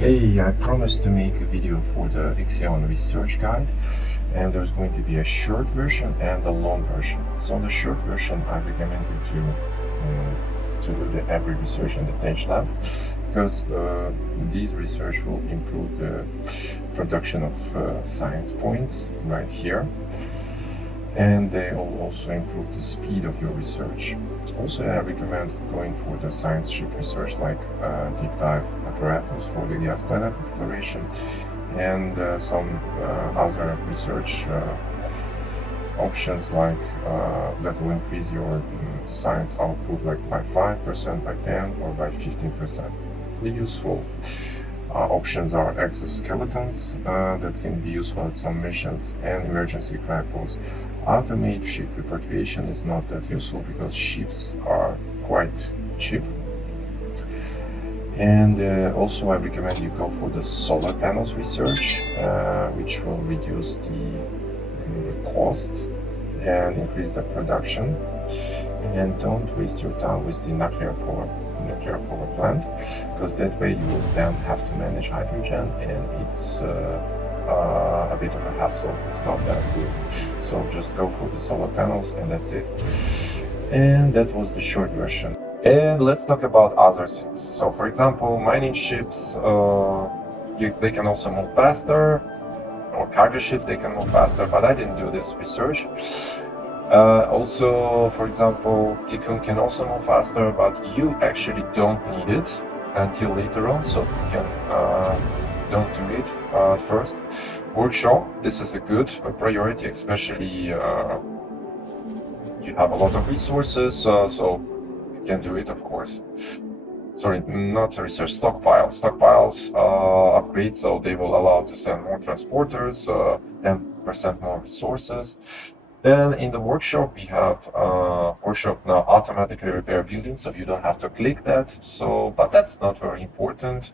Hey, I promised to make a video for the Ixion Research guide, and there's going to be a short version and a long version. So the short version, I recommend you to do the every research in the Tech Lab, because these research will improve the production of science points right here, and they will also improve the speed of your research. Also, I recommend going for the science ship research, like deep dive apparatus for the gas planet exploration, and some other research options like that will increase your science output, like by 5%, by 10, or by 15%. The useful options are exoskeletons that can be useful at some missions, and emergency crackles. Automate ship repatriation is not that useful because ships are quite cheap. And also I recommend you go for the solar panels research, which will reduce the cost and increase the production. And don't waste your time with the nuclear power plant, because that way you will then have to manage hydrogen, and it's a bit of a hassle. It's not that good. So just go for the solar panels, and that's it. And that was the short version. And let's talk about other things. So for example, mining ships, they can also move faster, or cargo ships, they can move faster, but I didn't do this research. Also, for example, Tikkun can also move faster, but you actually don't need it until later on, so you can don't do it first. Workshop, this is a good priority, especially you have a lot of resources, so you can do it, of course. Sorry, not research, stockpiles. Stockpiles upgrade, so they will allow to send more transporters, 10% more resources. Then in the workshop, we have workshop now automatically repair buildings, so you don't have to click that. So, but that's not very important.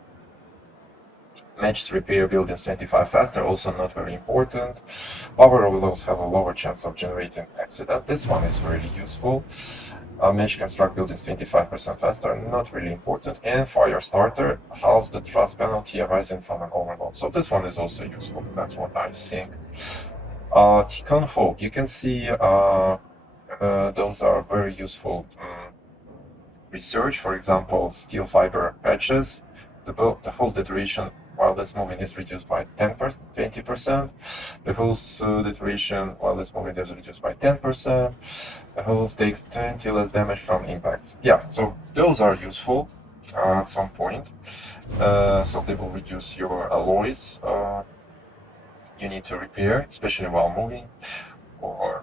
Matches repair buildings 25 faster, also not very important. Power overloads have a lower chance of generating accident. This one is really useful. Match construct buildings 25% faster, not really important. And fire starter halves the trust penalty arising from an overload. So this one is also useful. That's what I think. Tikkun Hope, you can see those are very useful research. For example, steel fiber patches, the false deterioration while this moving is reduced by 20%. The false deterioration while this moving is reduced by 10%. The hulls takes 20 less damage from impacts. Yeah, so those are useful at some point. So they will reduce your alloys you need to repair, especially while moving or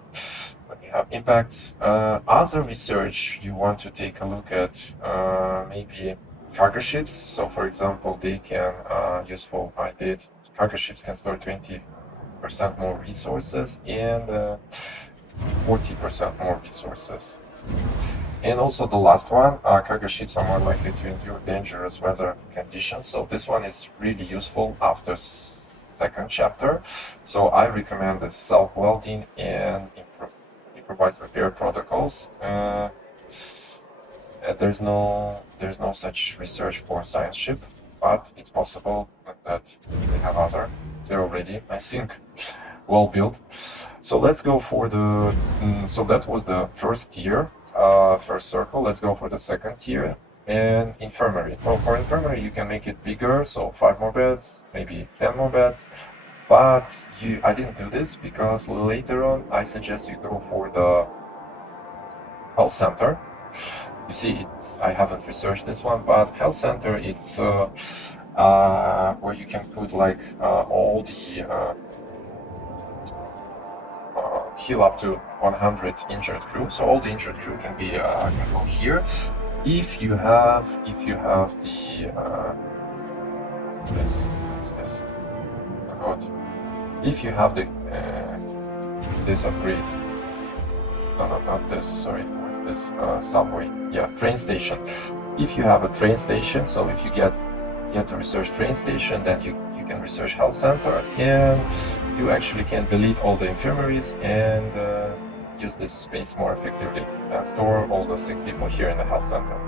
when you have impacts. Other research you want to take a look at, maybe cargo ships. So for example, they can cargo ships can store 20% more resources and 40% more resources. And also the last one, cargo ships are more likely to endure dangerous weather conditions. So this one is really useful after second chapter. So I recommend the self-welding and improvised repair protocols. There's no such research for science ship, but it's possible that they have other. They're already, I think, well built. So let's go for the. So that was the first tier, first circle. Let's go for the second tier. And infirmary. Well, for infirmary, you can make it bigger, so 5 more beds, maybe 10 more beds. But I didn't do this because later on, I suggest you go for the health center. You see, I haven't researched this one, but health center, it's where you can put like all the heal up to 100 injured crew. So all the injured crew can be can go here. If you have the if you have the this upgrade, no, not this, sorry, this subway, yeah, train station. If you have a train station, so if you get to research train station, then you can research health center, and you actually can delete all the infirmaries and use this space more effectively and store all the sick people here in the health center.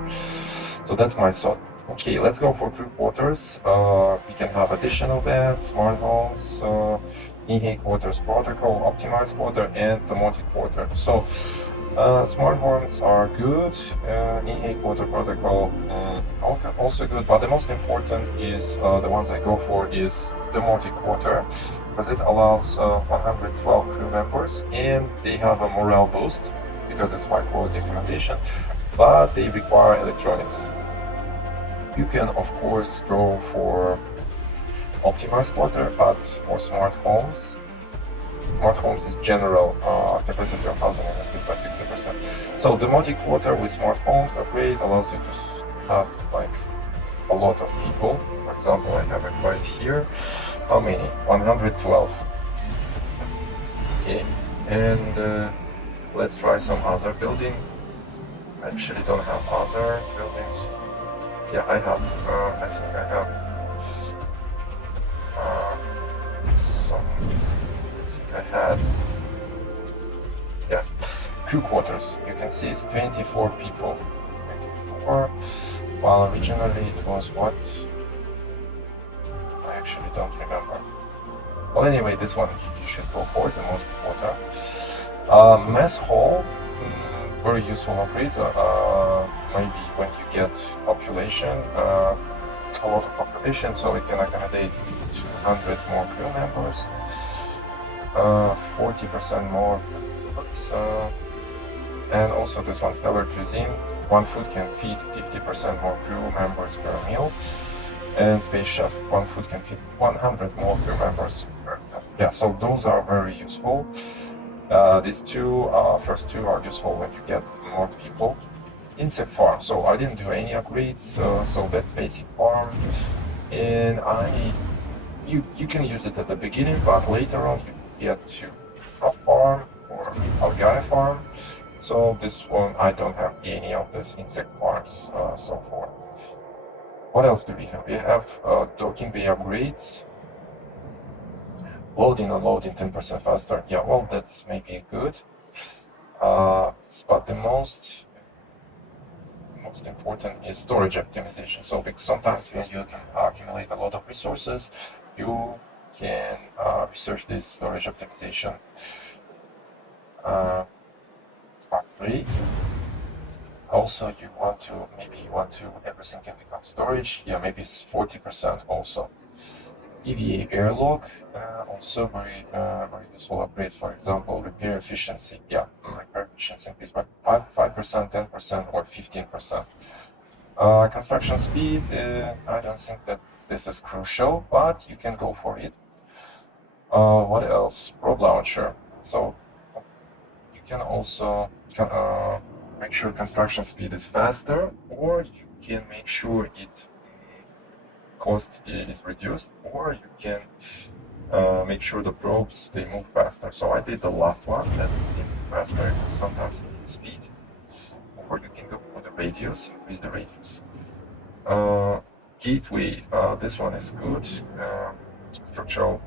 So that's my thought. Okay, let's go for crew quarters. We can have additional beds, smart homes, in quarters protocol, optimized quarter, and domotic quarter. So smart homes are good, in quarter protocol also good, but the most important is the ones I go for is domotic quarter, because it allows 112 crew members and they have a morale boost because it's high quality accommodation, but they require electronics. You can of course go for optimized quarter, but for smart homes. Smart homes is general capacity of housing increased by 60%. So domotic quarter with smart homes upgrade allows you to have like a lot of people. For example, I have it right here. How many? 112. Okay, and let's try some other building. I actually don't have other buildings. Yeah, I have. I think I have some. I think I had. Yeah, crew quarters. You can see it's 24 people. 24. While originally it was what? I actually don't remember. Well, anyway, this one you should go for the most quarter. Mess hall. Very useful upgrades. Maybe when you get population, a lot of population, so it can accommodate 200 more crew members, 40% more, and also this one, stellar cuisine. One food can feed 50% more crew members per meal, and space chef, one food can feed 100 more crew members per meal. Yeah, so those are very useful. These two, first two are useful when you get more people. Insect farm, so I didn't do any upgrades, so that's basic farm, and you can use it at the beginning, but later on you get to crop farm or algae farm. So this one I don't have any of these insect farms so far. What else do we have? We have docking bay upgrades. Loading and unloading 10% faster. Yeah, well, that's maybe good. But the most important is storage optimization. So because sometimes when you can accumulate a lot of resources, you can research this storage optimization upgrade. Also, you want to everything can become storage. Yeah, maybe it's 40% also. EVA airlock, also very useful upgrades. For example, repair efficiency. Yeah, repair efficiency increased by 5%, 10%, or 15%. Construction speed. I don't think that this is crucial, but you can go for it. What else? Probe launcher. So you can also make sure construction speed is faster, or you can make sure it cost is reduced, or you can make sure the probes they move faster. So I did the last one, that they move faster. Sometimes you need speed, or you can go for the radius, increase the radius. Gateway, this one is good. Structural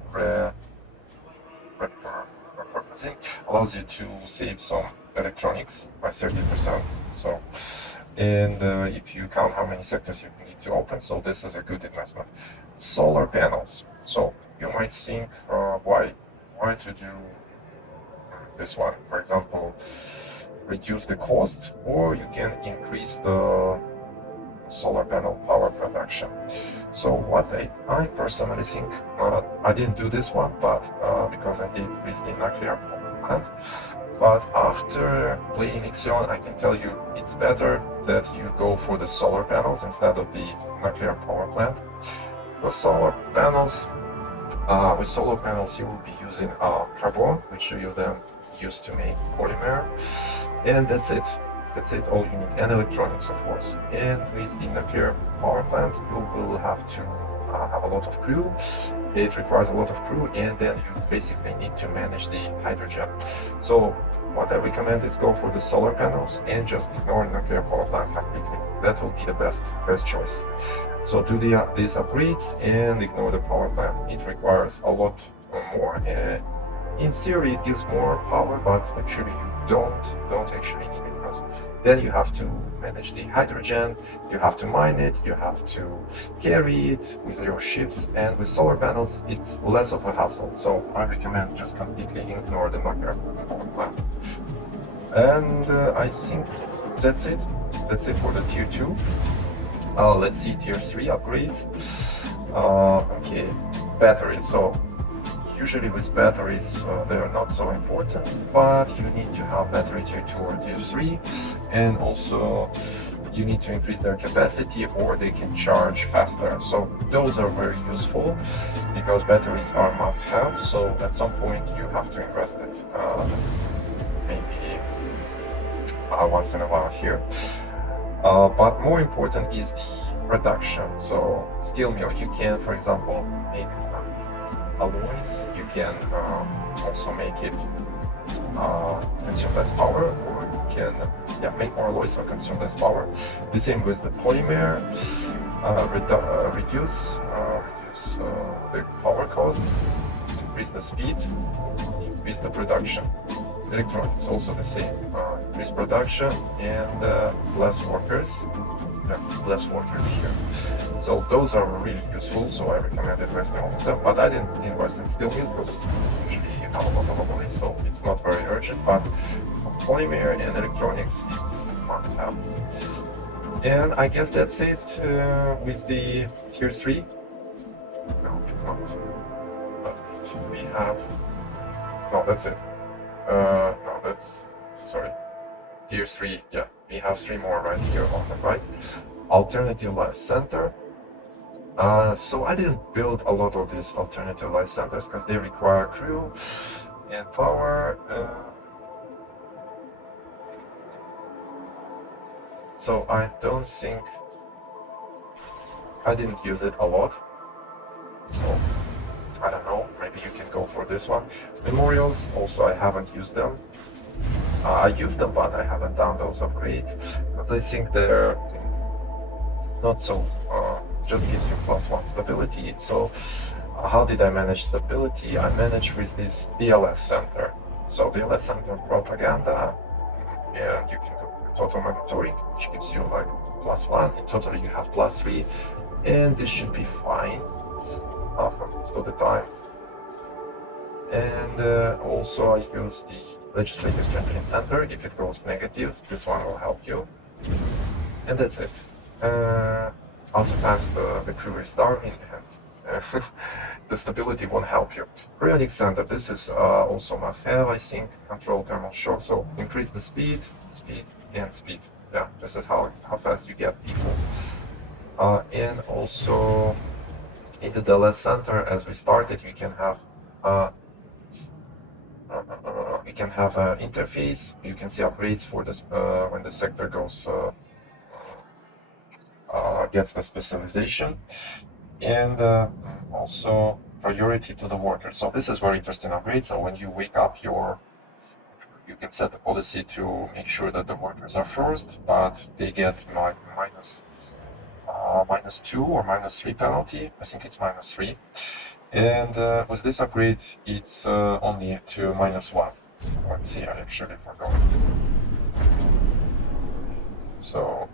repurposing allows you to save some electronics by 30%. So, and if you count how many sectors you need to open, so this is a good investment. Solar panels. So you might think, why to do this one? For example, reduce the cost, or you can increase the solar panel power production. So what I personally think, I didn't do this one, but because I did increase the nuclear power plant. But after playing Ixion, I can tell you it's better that you go for the solar panels instead of the nuclear power plant. The solar panels, with solar panels you will be using carbon, which you then use to make polymer, and that's it. That's it, all you need, and electronics, of course. And with the nuclear power plant, you will have to have a lot of crew. It requires a lot of crew, and then you basically need to manage the hydrogen. So what I recommend is go for the solar panels and just ignore nuclear power plant completely. That will be the best choice. So do these upgrades and ignore the power plant. It requires a lot more. In theory, it gives more power, but actually you don't actually need it, because Then you have to manage the hydrogen, you have to mine it, you have to carry it with your ships, and with solar panels it's less of a hassle. So I recommend just completely ignore the nuclear power plant. And I think that's it. That's it for the tier 2. Let's see tier 3 upgrades. Okay, batteries. So usually with batteries, they are not so important, but you need to have battery tier 2 or tier 3, and also you need to increase their capacity or they can charge faster. So those are very useful because batteries are must-have. So at some point you have to invest it, maybe once in a while here. But more important is the production. So steel mill, you can, for example, make alloys. You can also make it consume less power, or you can make more alloys or consume less power. The same with the polymer, reduce the power costs, increase the speed, increase the production. Electronics also the same, increase production and less workers here. So those are really useful, so I recommend investing on them. But I didn't invest in steel mill because usually you have a lot of alloys, so it's not very urgent. But polymer and electronics, it's must have. And I guess that's it with the tier 3. No, it's not. But we have. No, that's it. No, that's. Sorry. Tier 3, yeah, we have 3 more right here on the right. Alternative life center. So I didn't build a lot of these alternative life centers because they require crew and power. So I don't think I didn't use it a lot. So I don't know, maybe you can go for this one. Memorials, also I haven't used them. I use them, but I haven't done those upgrades because I think they're not so, just gives you +1 stability. So how did I manage stability? I managed with this DLS center. So DLS center propaganda, and you can go with total monitoring, which gives you like +1. In total you have +3, and this should be fine for most of the time. And also I use the legislative strengthening center. If it goes negative, this one will help you. And that's it. Sometimes the crew is starving and the stability won't help you. Periodic center, this is also must have, I think. Control thermal shock, so increase the speed, and speed. Yeah, this is how fast you get people. And also in the DLS center, as we started, we can have an interface. You can see upgrades for this when the sector goes gets the specialization, and also priority to the workers. So this is very interesting upgrade. So when you wake up, you can set the policy to make sure that the workers are first, but they get like -2 or -3 penalty. I think it's -3. And with this upgrade, it's only to -1. Let's see, I actually forgot. So,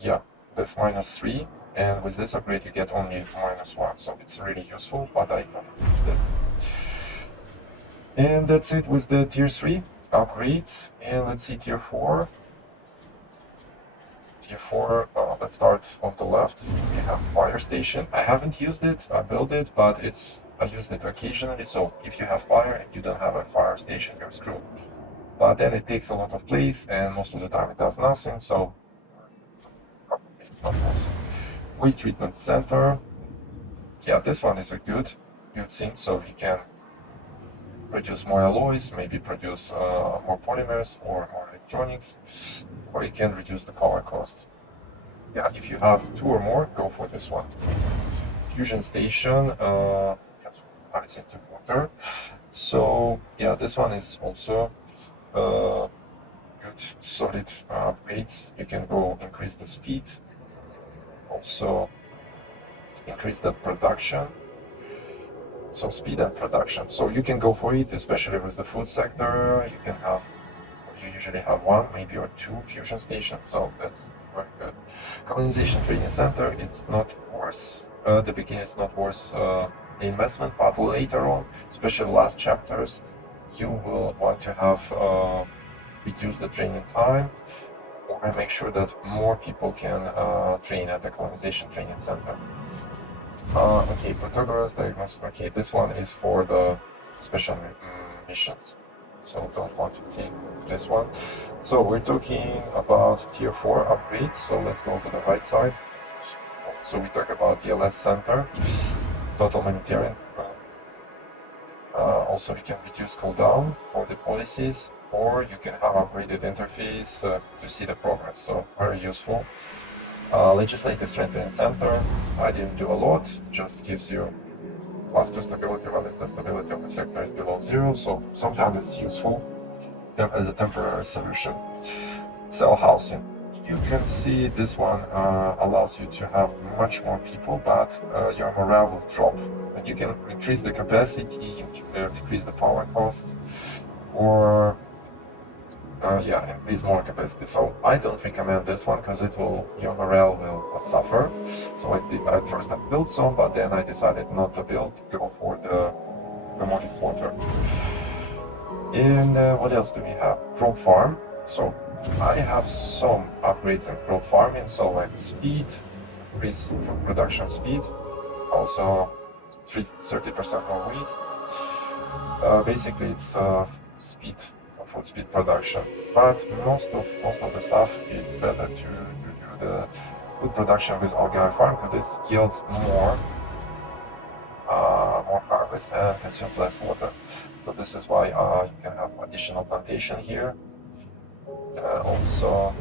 yeah, that's -3, and with this upgrade you get only -1, so it's really useful, but I haven't used it. And that's it with the tier 3 upgrades, and let's see tier 4. Tier 4, let's start on the left. We have fire station. I haven't used it, I built it, but I used it occasionally, so if you have fire and you don't have a fire station, you're screwed. But then it takes a lot of place, and most of the time it does nothing, so it's not awesome. Waste treatment center. Yeah, this one is a good thing, so you can produce more alloys, maybe produce more polymers or more electronics, or you can reduce the power cost. Yeah, if you have 2 or more, go for this one. Fusion station, it's into water. So yeah, this one is also good, solid upgrades. You can go increase the speed, also increase the production. So speed and production. So you can go for it, especially with the food sector. You can have, you usually have one, maybe or two fusion stations, so that's very good. Colonization training center, it's not worth, at the beginning it's not worth the investment, but later on, especially last chapters, you will want to have reduce the training time or make sure that more people can train at the colonization training center. Okay, Protagoras diagnosis. Okay, this one is for the special missions, so don't want to take this one. So we're talking about tier 4 upgrades, so let's go to the right side. So we talk about the LS center, total humanitarian. Also, we can reduce cooldown for the policies, or you can have upgraded interface to see the progress, so very useful. Legislative strengthening center, I didn't do a lot, just gives you +2 stability when the stability of the sector is below 0, so sometimes it's useful as a temporary solution. Cell housing. You can see this one allows you to have much more people, but your morale will drop. And you can increase the capacity, you can decrease the power cost, or increase more capacity. So I don't recommend this one because your morale will suffer. So at first I built some, but then I decided not to build, go for the commodity quarter. And what else do we have? Crop farm. So I have some upgrades in crop farming, so like speed, increase production speed, also 30% more waste. Basically it's speed, food speed production, but most of the stuff is better to do the food production with algae farm because this yields more harvest and consumes less water. So this is why you can have additional plantation here. Also,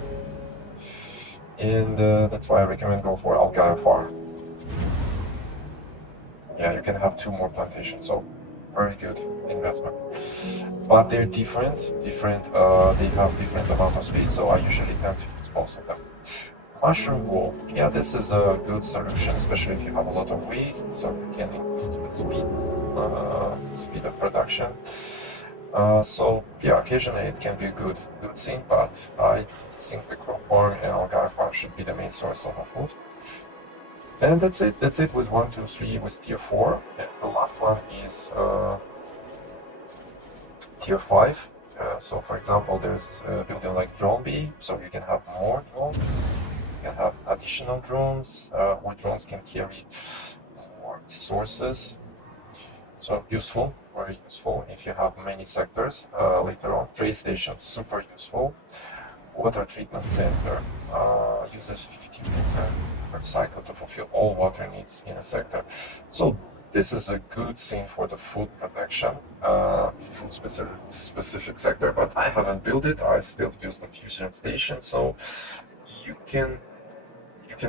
and that's why I recommend go for algae farm. Yeah, you can have 2 more plantations, so very good investment. But they're different. They have different amount of space, so I usually tend to use both of them. Mushroom wool. Yeah, this is a good solution, especially if you have a lot of waste, so you can increase the speed of production. So yeah, occasionally it can be a good thing, but I think the crop farm and algae farm should be the main source of food. And that's it. That's it with 1, 2, 3 with tier 4. And the last one is tier 5. So for example, there's building like drone bee, so you can have more drones. You can have additional drones, or drones can carry more resources. So useful, very useful if you have many sectors. Later on, trade stations, super useful. Water treatment center uses 50% per cycle to fulfill all water needs in a sector. So this is a good thing for the food production, food specific sector, but I haven't built it. I still use the fusion station, so you can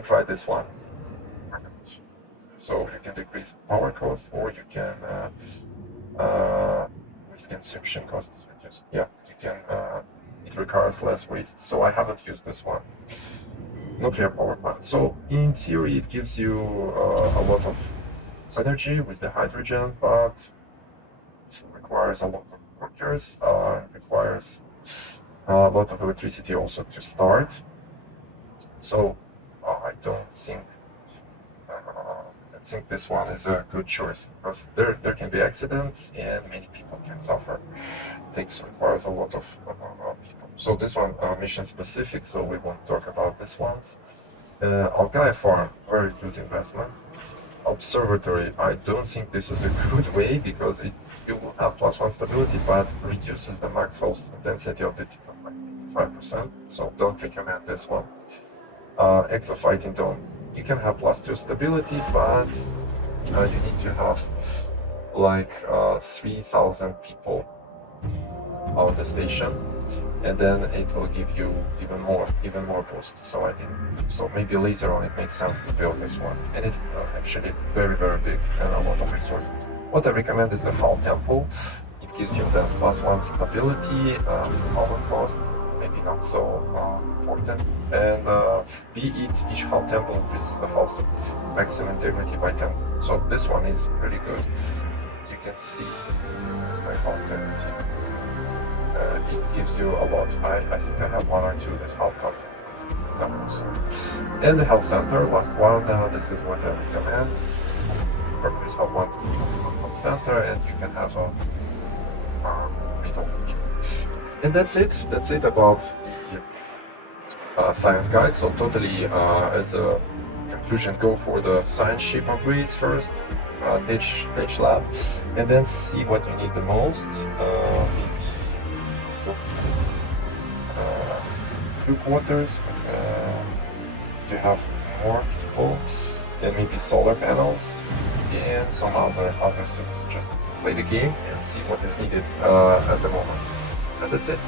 try this one. So you can decrease power cost, or you can waste consumption costs. Yeah, you can. It requires less waste. So I haven't used this one. Nuclear power plant. So in theory, it gives you a lot of energy with the hydrogen, but it requires a lot of workers. Requires a lot of electricity also to start. So I don't think. I think this one is a good choice because there can be accidents and many people can suffer. It requires a lot of people. So this one mission specific, so we won't talk about this ones. Algae farm, very good investment. Observatory, I don't think this is a good way because you will have +1 stability, but reduces the max host density of the team by 85%. So don't recommend this one. Exofighting dome. You can have +2 stability, but you need to have like 3,000 people on the station, and then it will give you even more boost. So I think so. Maybe later on it makes sense to build this one, and it's actually very big and a lot of resources. What I recommend is the Hall Temple. It gives you the +1 stability, power cost. Maybe not so important, and each Hall Temple increases the Hall's maximum integrity by 10. So this one is pretty good. You can see my Hall integrity. it gives you a lot. I think I have one or two this hot top numbers. And the health center, last one. This is what I recommend. Always have one health center, and you can have a middle. And that's it. That's it about the science guide. So totally, as a conclusion, go for the science ship upgrades first, H lab, and then see what you need the most. Two quarters to have more people, and maybe solar panels and some other things. Just play the game and see what is needed at the moment. And that's it.